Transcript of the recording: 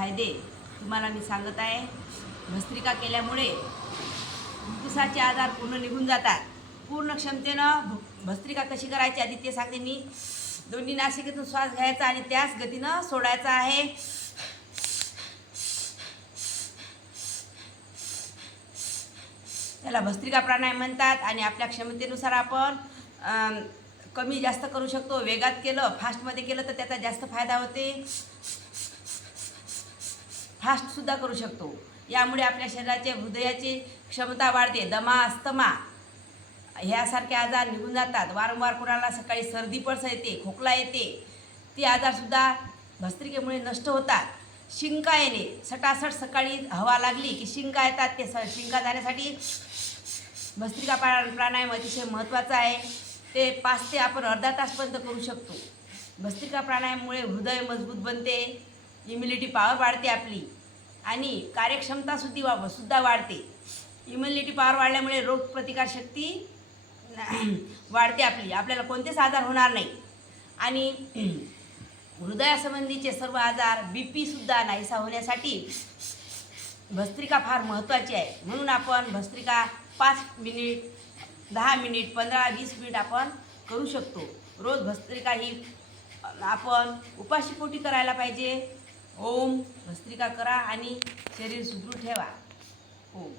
फायदे तुम्हाला मी सांगत आहे। भस्त्रिका केल्यामुळे फुफ्फुसाचे आजार पूर्ण निघून जातात। पूर्ण क्षमतेनं भस्त्रिका कशी करायची आधी ते सांगते मी। दोन्ही नासिकेतून श्वास घ्यायचा आणि त्याच गतीनं सोडायचा आहे। त्याला भस्त्रिका प्राणायाम म्हणतात। आणि आपल्या क्षमतेनुसार आपण कमी जास्त करू शकतो। वेगात केलं, फास्टमध्ये केलं तर त्याचा जास्त फायदा होते, फास्टसुद्धा करू शकतो। यामुळे आपल्या शरीराचे हृदयाची क्षमता वाढते, दमा अस्थमा ह्यासारखे आजार निघून जातात। वारंवार कोणाला सकाळी सर्दी पडस येते, खोकला येते, ती आजारसुद्धा भस्त्रिकेमुळे नष्ट होतात। शिंका येणे, सटासट सकाळी हवा लागली की शिंका येतात, ते शिंका जाण्यासाठी भस्त्रिका प्राणायाम अतिशय महत्त्वाचा आहे। ते 5 ते आपण अर्धा तासपर्यंत करू शकतो। भस्त्रिका प्राणायाममुळे हृदय मजबूत बनते, इम्युनिटी पॉवर वाढते आपली आणि कार्यक्षमता सुद्धा वाढते। इम्युनिटी पॉवर वाढल्यामुळे रोगप्रतिकारशक्ती वाढते आपली, आपल्याला कोणतेच आजार होणार नाही। आणि हृदयासंबंधीचे सर्व आजार, बीपीसुद्धा नाहीसा होण्यासाठी भस्त्रिका फार महत्त्वाची आहे। म्हणून आपण भस्त्रिका 5 मिनिट, 10 मिनिट, 15-20 मिनिट आपण करू शकतो। रोज भस्त्रिका ही आपण उपाशीपोटी करायला पाहिजे। ओम भस्त्रिका करा आणि शरीर सुदृढ ठेवा। ओम।